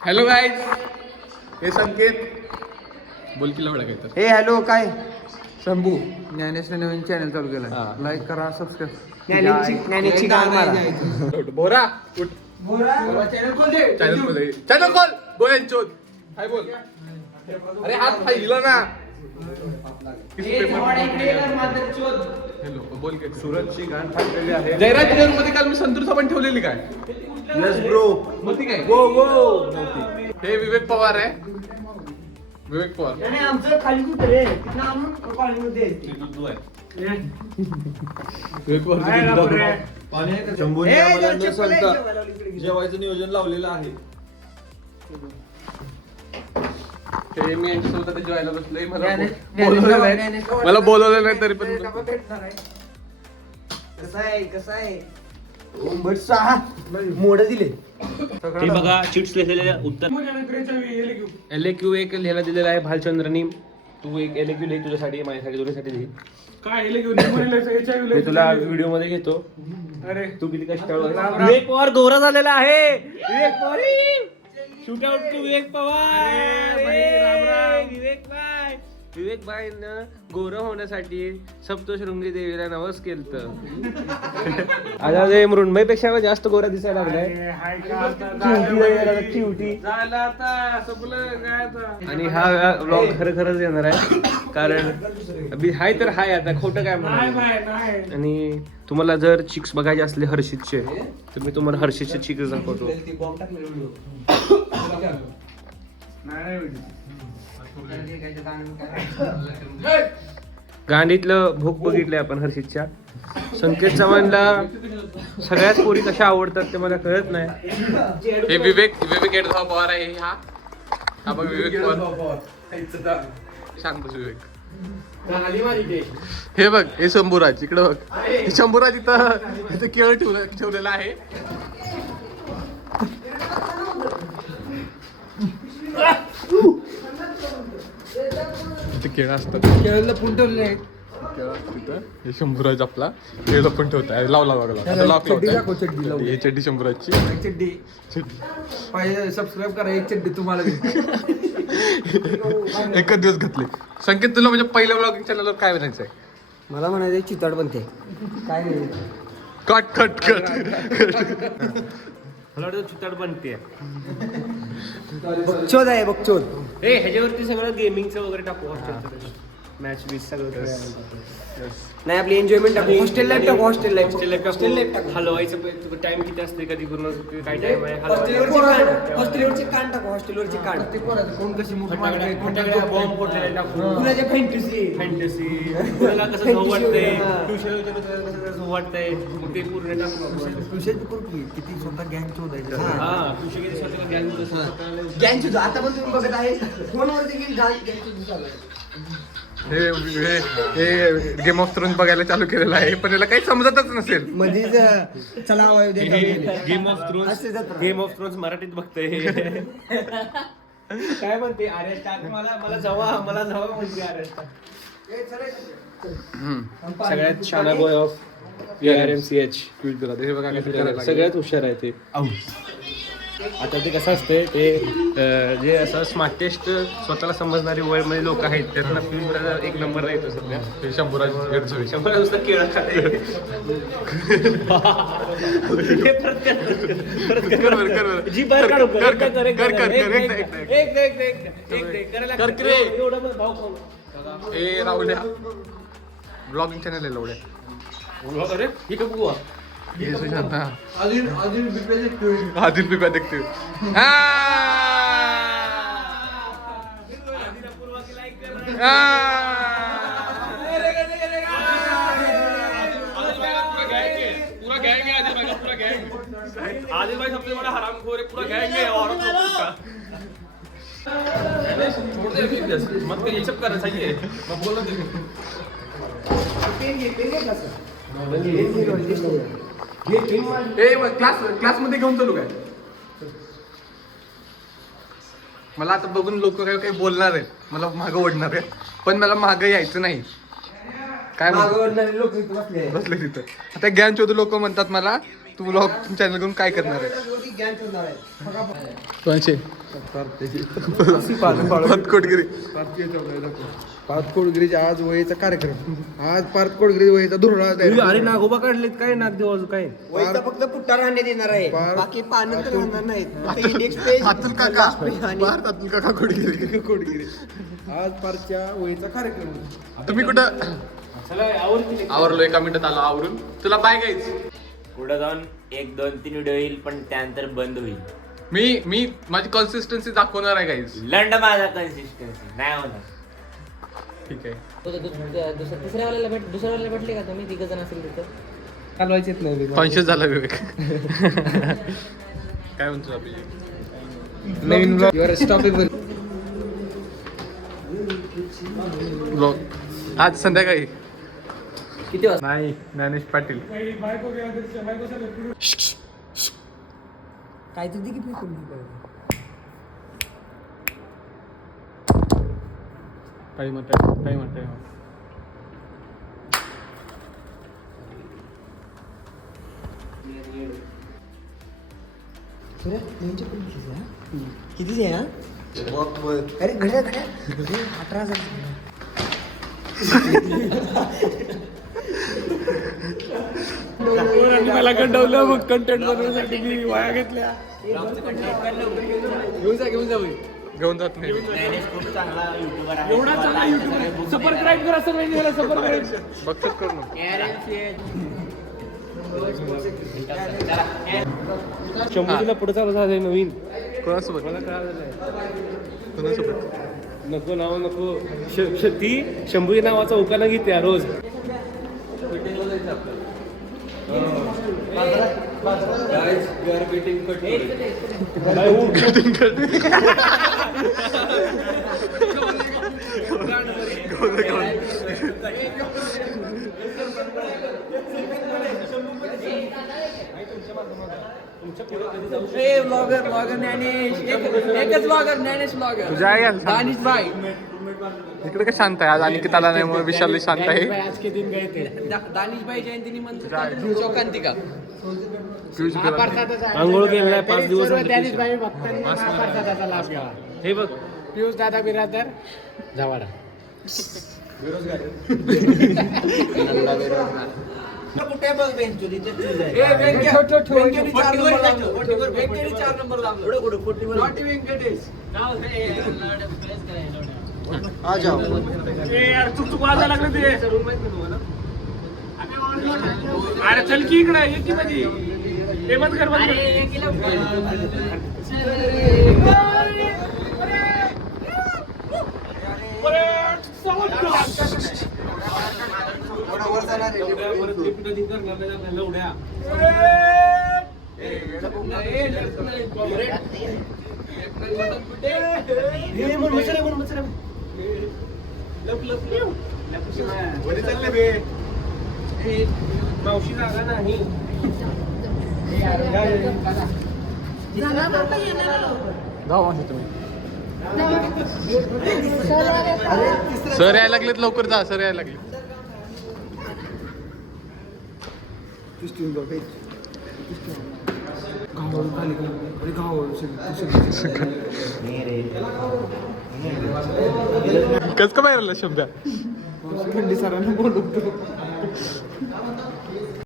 Hello guys, हे संकेत बोल की लवडा काय तर. हे हॅलो काय शंभू ज्ञानेशने नवीन चॅनल चालू केलाय. हा. लाईक करा, सबस्क्राईब. ज्ञानेशची गाण मारा. बोरा उठ. चॅनल खोल बोल चोद. हाय बोल. अरे हात फाईला ना. हॅलो बोल की. सुरतची गाण फाटलेली आहे. जाहिरात मध्ये काल मी संतूर साबण ठेवलेली काय यस ब्रो. नव्हती काय? वो वो. हे विवेक पवार आहे. विवेक पवार आमचं खाली कुठे रे तिथं आणून कॉलेजमध्ये विवेक पवार जेवायचं नियोजन लावलेलं आहे. हे मी यांच्यासोबत आता जेवायला बसलोय. मला बोलवलं नाही तरी पण कसं आहे मोड दिले. ते बघा चिट्स लिहिलेले उत्तर LAQ एक लिहायला दिलेला आहे भालचंद्रनी. तू एक LAQ लिही तुझ्यासाठी, माझ्यासाठी, दोन्हीसाठी लिही. काय मी तुला व्हिडिओ मध्ये घेतो. अरे तू किती कष्ट. विवेक पवार गोरा झालेला आहे. विवेक पवार शूट आउट टू विवेक पवार. विवेक भाईनं गोरं होण्यासाठी सप्तशृंगी देवीला नवस केलं. आता ते मृण्मयपेक्षा जास्त गोरा दिसायला लागलाय. आणि हा ब्लॉग खरंच येणार आहे, कारण हाय तर हाय, आता खोटं काय म्हणणार. आणि तुम्हाला जर चिक्स बघायचे असले हर्षितचे, तर मी तुम्हाला हर्षितचे चिक्स दाखवतो. गांडीतलं भूक बघितलंय आपण हर्षितच्या. संकेत चव्हाणला सगळ्याच पोरी कशा आवडतात ते मला कळत नाही. हे विवेक पवार आहे. हा बघ विवेक पवार. शांत बस विवेक. हे बघ हे शंभूराज इकडे बघ. हे शंभूराज इथं केळ ठेवलेला आहे. इथे केळं असतात. केळं लपून ठेवलेले आहेत. हे शंभूराज आपला केळ लपून ठेवत आहे. लाव हे चड्डी शंभूराजची. चड्डी पाहिजे सबस्क्राईब करा. एक चड्डी तुम्हाला एकच दिवस घातले. संकेत तुला म्हणजे पहिल्या ब्लॉगिंग चॅनलवर काय बनायचं आहे? मला म्हणायचं चिताड बनते. काय कट मला वाटतं चिताड बनते. बकचोद आहे बकचोद. ह्याच्यावरती सगळं गेमिंगचं वगैरे टाकू. मॅच बीच सगळं नाही आपली एन्जॉयमेंट टाकू. हॉस्टेल लाईफ टाकू. हॉस्टेल लाईफ टाकू. हलवायचं टाइम किती असते, कधी पूर्ण काय टाइम आहे. हॉस्टेलवरचे कान टाकू. हॉस्टेलवरचे कान. कोण कशी बॉम्ब फोडलेला टाकू. कुणाच्या फॅन्टसी कुणाला कसं जाऊ वाटतंय, ट्युशन कसं जाऊ वाटतंय, मग ते पूर्ण टाकू. किती स्वतः गँग शोधायचं. हा ट्युशन किती स्वतःला गँग सुद्धा आता पण तुम्ही बघत आहे फोनवरती गँग चालू आहे. हे गेम ऑफ थ्रोन्स बघायला चालू केलेलं आहे, पण याला काही समजतच नसेल. मध्येच चला गेम ऑफ थ्रोन्स मराठीत बघतोय. काय म्हणते आर्यस टाक. मला जवा म्हणते आर्यस टाक. सगळ्यात शाना बॉय ऑफ RMCH. हे बघा काहीतरी करायला लागेल. सगळ्यात हुशार आहे ते. आता ते कसं असतंय, ते जे असं स्मार्टेस्ट स्वतःला समजणारी वयमध्ये लोक आहेत त्यांना फ्यूज ब्रदर एक नंबर येतो सध्या. हे शंभूराज शंभर नुसतं केळं खाते. जी बाहेर काढू. हे राहुल्या ब्लॉगिंग चॅनल आहे लवड्या. अरे ही का बुवा. ये सुशांत आदिल पिप्या देखते. आदिल भाई सबसे बड़ा हरामखोर है. पूरा गैंग है और मत ये सब करना चाहिए. मैं बोल रहा क्लास मध्ये घेऊन चालू काय. मला आता बघून लोक काही बोलणार आहेत, मला मागं ओढणार आहेत, पण मला मागं यायचं नाही. काय म्हणतो? मागं लोक इथं बसले. बसले तिथं. आता ज्ञान चौधरी लोक म्हणतात मला तू ब्लॉग चॅनल करून काय करणार आहे? ज्ञान शोधणार आहे. कोणचे कोटगिरी. पातकोडगिरीचे आज वयचा कार्यक्रम. आज पातकोडगिरी वयचा धुरळा अरे नागोबा काढलेत काय नाग देवाचं काय वैचा फक्त पुट्टा राहण्यात येणार आहे. बाकी पानं तर राहणार नाहीत. आता next page, अतुल काका last page आणि भारत अतुल काका कोटगिरी. कोडगिरी आज पारच्या वयचा कार्यक्रम. तुम्ही कुठं आवरलो? 1 मिनिटात आलो आवरून. तुला बाय गाईज. पुढे जाऊन 1 2 3 व्हिडिओ येईल पण त्यानंतर बंद होईल. मी माझी कन्सिस्टन्सी दाखवणार आहे गाईज. लंड माझा कन्सिस्टन्सी नाही होणार. ठीक आहे. दुसऱ्या वेळेला भेटले का तुम्ही 3 जण असेल तिथं? चालवायचेच नाही कॉन्शियस झाला विवेक. काय म्हणतो अभिजित? नवीन ब्लॉग स्टॉपेबल ब्लॉग आज संध्याकाळी किती वाजता? नाही ज्ञानेश पाटील. काय तुझी किती काही म्हणताय कितीच आहे हा? अरे घड्या 18,000. मला कंटाळलं मग कंटेंट बनवण्यासाठी मी वाया घेतल्या घेऊन जात नाही. खूप चांगला युट्यूबर आहे. एवढा चांगला युट्यूब सबस्क्राईब करा सगळ्यांनी याला सबस्क्राईब. बघतच करू नको. शंभूजीला पुढे चालू झालंय नवीन. कोणासोबत? मला कळालं कोणासोबत? नको नाव नको. ती शंभूजी नावाचा उकाना घेते रोज. ब्लॉगर ज्ञानेश. एकच ब्लॉगर ज्ञानेश ब्लॉगर. तुझ्या आई आली शांत. दानिश भाई. इकडे काय शांत आहे आज आणि किताला नाही मग विशाल शांत आहे. दानिश भाई जयंती चौकांतिका. आंघोळ केलाय 5 दिवस. हे बघ पियुष दादा बिरादर जावाडा. कुठे बघ बेंचो तिथे चीज आहे. व्यंकटेश 4 नंबर लागलो. व्यंकटेश 4 नंबर लागलो. पुढे कुठे पोटीवर नॉटी व्यंकटेश. आ जाओ. यार चुक वाजायला लागलं ते. अरे चल की इकडे ये की मध्ये. हे बंद कर बंद मावशी जागा नाही. सर यायला लागलेत लवकर जा. सर यायला लागले. कस का बाहेर आला शब्द? सरांना बोलतो.